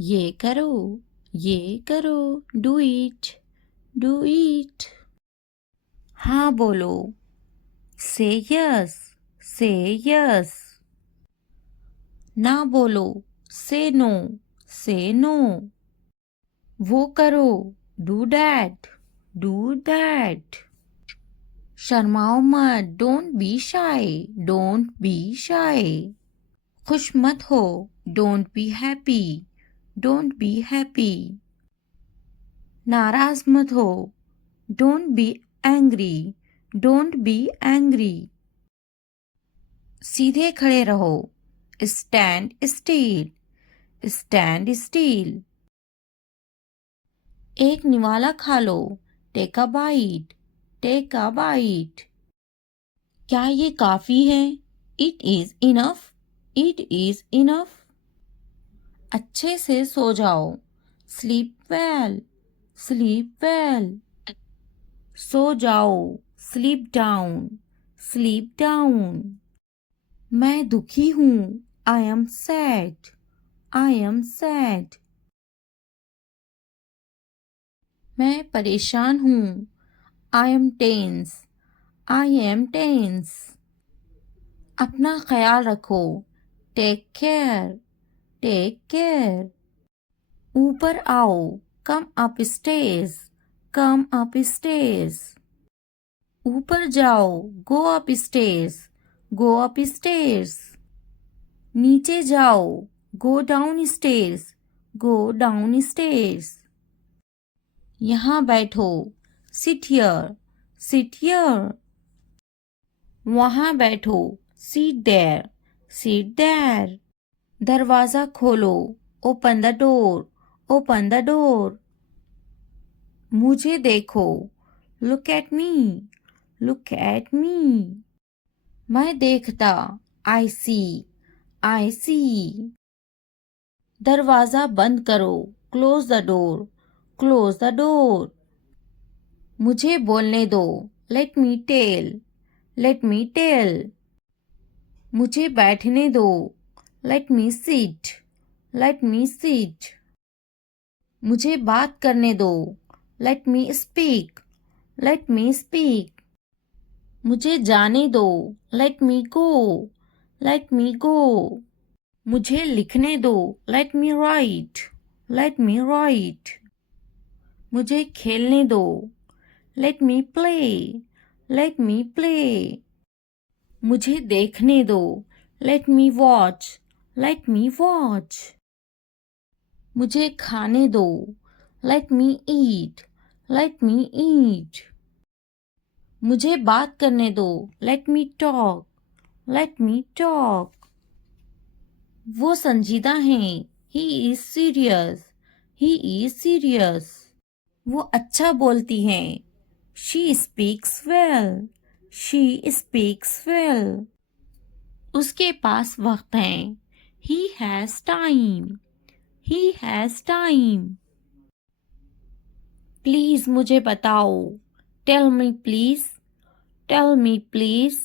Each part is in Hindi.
ये करो, ये करो, डू इट, डू इट। हाँ बोलो, से यस, से यस। ना बोलो, से नो, से नो। वो करो, डू दैट, डू दैट। शर्माओ मत, don't be shy, don't be shy. खुश मत हो, don't be happy, don't be happy. नाराज मत हो, don't be angry, don't be angry. सीधे खड़े रहो, स्टैंड स्टील, स्टैंड स्टील। एक निवाला खा लो, take a bite, take a bite. क्या ये काफी है? It is enough, it is enough. अच्छे से सो जाओ, स्लीप वेल, स्लीप वेल। सो जाओ, स्लीप डाउन, स्लीप डाउन। मैं दुखी हूँ, I am sad, I am sad. मैं परेशान हूँ, I am tense, I am tense. अपना ख्याल रखो, टेक केयर, टेक केयर। ऊपर आओ, come up stage, come up stage. ऊपर जाओ, go up stage, go up stage. नीचे जाओ, go down stage, go down stage. यहाँ बैठो, सिट हियर, सिट हियर। वहाँ बैठो, सीट देयर, सीट देयर। दरवाज़ा खोलो, open the door, open the door. मुझे देखो, look at me, look at me. मैं देखता, आई सी, आई सी। दरवाज़ा बंद करो, close the door, close the door. मुझे बोलने दो, let me tell, let me tell. मुझे बैठने दो, let me sit, let me sit. मुझे बात करने दो, let me speak, let me speak. मुझे जाने दो, लेट मी गो, लेट मी गो। मुझे लिखने दो, लेट मी राइट, लेट मी राइट। मुझे खेलने दो, लेट मी प्ले, लेट मी प्ले। मुझे देखने दो, लेट मी वॉच, लेट मी वॉच। मुझे खाने दो, लेट मी ईट, लेट मी ईट। मुझे बात करने दो, let me talk, let me talk. वो संजीदा हैं, he is serious, he is serious. वो अच्छा बोलती हैं, she speaks well, she speaks well. उसके पास वक्त है, he has time, he has time. Please मुझे बताओ, tell me please, tell me please.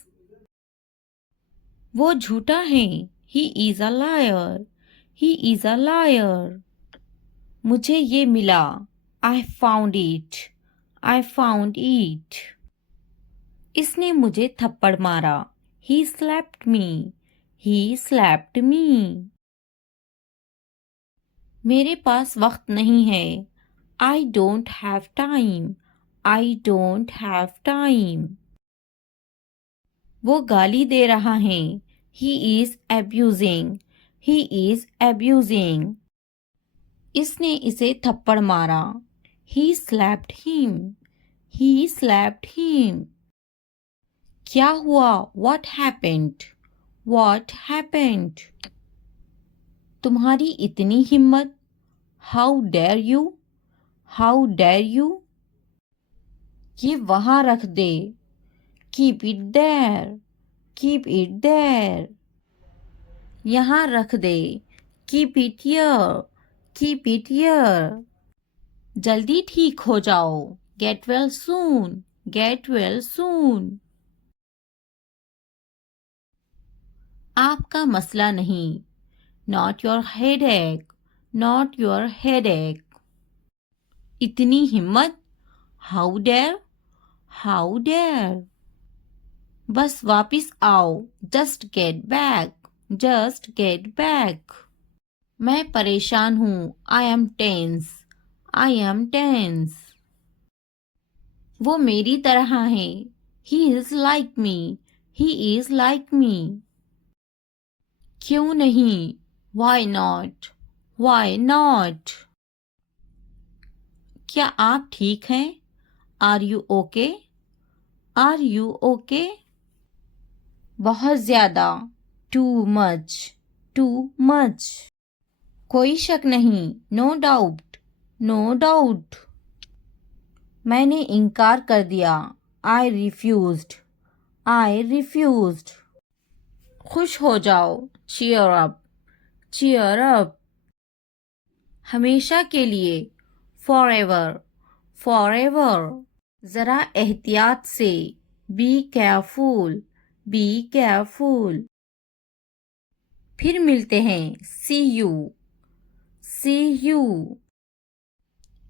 वो झूठा है, he is a liar, he is a liar. मुझे ये मिला, I found it, I found it. इसने मुझे थप्पड़ मारा, he slapped me, he slapped मी। मेरे पास वक्त नहीं है, I don't have time, I don't have time. वो गाली दे रहा है, he is abusing, he is abusing. इसने इसे थप्पड़ मारा, he slapped him, he slapped him. क्या हुआ, व्हाट हैपेंड, व्हाट हैपेंड। तुम्हारी इतनी हिम्मत, how dare you, how dare you. ये वहां रख दे, keep it there, keep it there. यहाँ रख दे, keep it here, keep it here. जल्दी ठीक हो जाओ, get well soon, get well soon. आपका मसला नहीं, not your headache, not your headache. इतनी हिम्मत? How dare? How dare? बस वापिस आओ. Just get back. Just get back. मैं परेशान हूँ. I am tense. I am tense. वो मेरी तरह है. He is like me. He is like me. क्यों नहीं? Why not? Why not? क्या आप ठीक हैं? Are you okay? Are you okay? बहुत ज़्यादा. Too much. Too much. कोई शक नहीं. No doubt. No doubt. मैंने इनकार कर दिया. I refused. I refused. खुश हो जाओ. Cheer up. Cheer up. हमेशा के लिए. Forever. Forever. ज़रा एहतियात से. Be careful. Be careful. फिर मिलते हैं. See you. See you.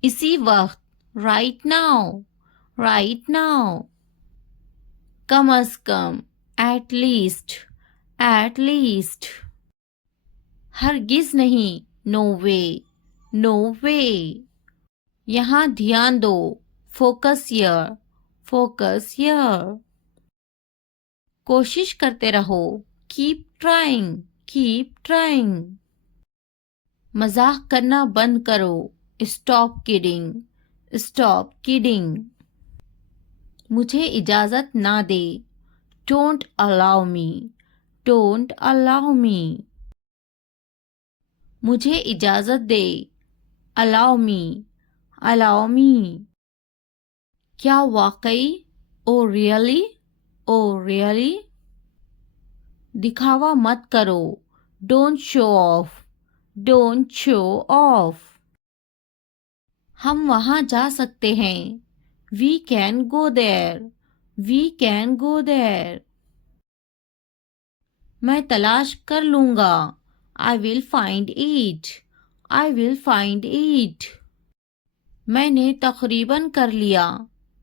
इसी वक्त. Right now. Right now. Come a come. At least. At least. हरगिज नहीं. No way. No way. यहाँ ध्यान दो. Focus here. Focus here. कोशिश करते रहो. Keep trying. Keep trying. मजाक करना बंद करो. Stop kidding. Stop kidding. मुझे इजाज़त ना दे. Don't allow me. Don't allow me. मुझे इजाज़त दे. Allow me. Allow me. क्या वाकई? Oh really? Oh really? दिखावा मत करो. Don't show off. Don't show off. हम वहाँ जा सकते हैं. We can go there. We can go there. मैं तलाश कर लूँगा. I will find it. I will find it. मैंने तकरीबन कर लिया.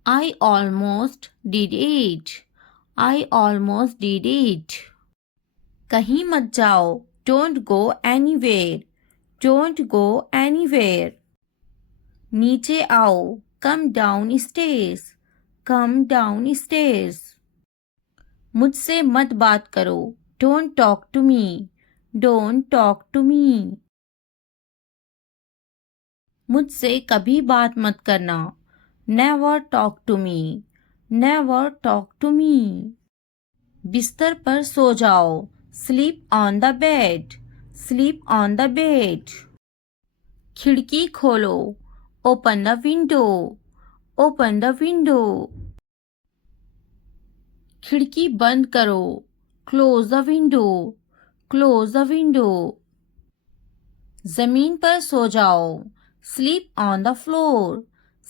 I almost did it. I almost did it. कहीं मत जाओ. Don't go anywhere. Don't go anywhere. नीचे आओ. Come down stairs. Come down stairs. मुझसे मत बात करो. Don't talk to me. Don't talk to me. मुझसे कभी बात मत करना. Never talk to me. Never talk to me. बिस्तर पर सो जाओ. Sleep on the bed. Sleep on the bed. खिड़की खोलो. Open the window. Open the window. खिड़की बंद करो. Close the window. Close the window. ज़मीन पर सो जाओ. Sleep on the floor.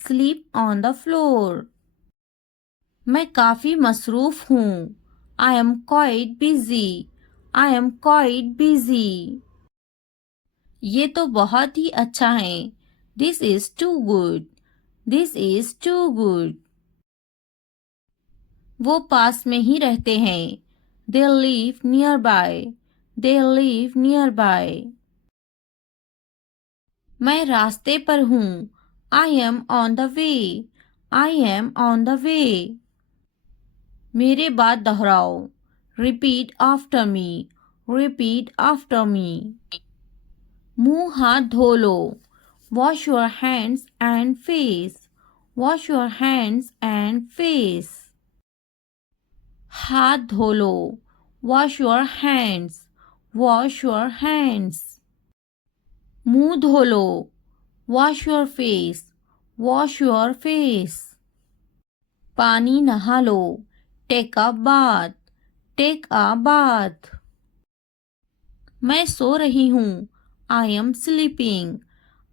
Sleep on the floor. मैं काफ़ी मसरूफ़ हूँ. I am quite busy. I am quite busy. ये तो बहुत ही अच्छा है. This is too good. This is too good. वो पास में ही रहते हैं. They live nearby. They live nearby. मैं रास्ते पर हूँ. I am on the way. I am on the way. मेरे बाद दोहराओ. Repeat after me. Repeat after me. मुंह हाथ धो लो. Wash your hands and face. Wash your hands and face. हाथ धो लो. Wash your hands. Wash your hands. मुंह धो लो. Wash your face. Wash your face. पानी नहा लो. Take a bath. Take a bath. मैं सो रही हूँ. I am sleeping.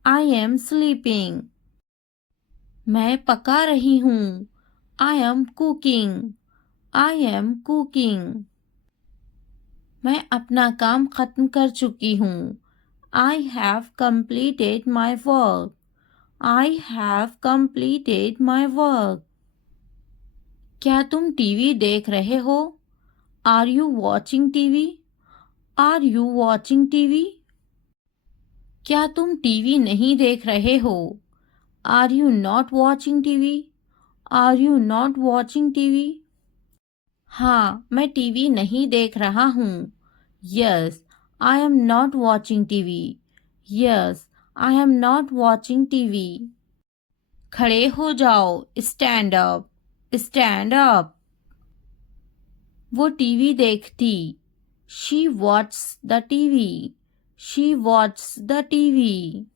I am sleeping. मैं पका रही हूँ. I am cooking. I am cooking. मैं अपना काम खत्म कर चुकी हूँ. I have completed my work. I have completed my work. क्या तुम टीवी देख रहे हो? Are you watching TV? Are you watching TV? क्या तुम टीवी नहीं देख रहे हो? Are you not watching TV? Are you not watching TV? हाँ, मैं टीवी नहीं देख रहा हूँ. Yes, I am not watching TV. Yes, I am not watching TV. खड़े हो जाओ. Stand up. Stand up. वो टीवी देखती. She watches the TV. She watches the TV.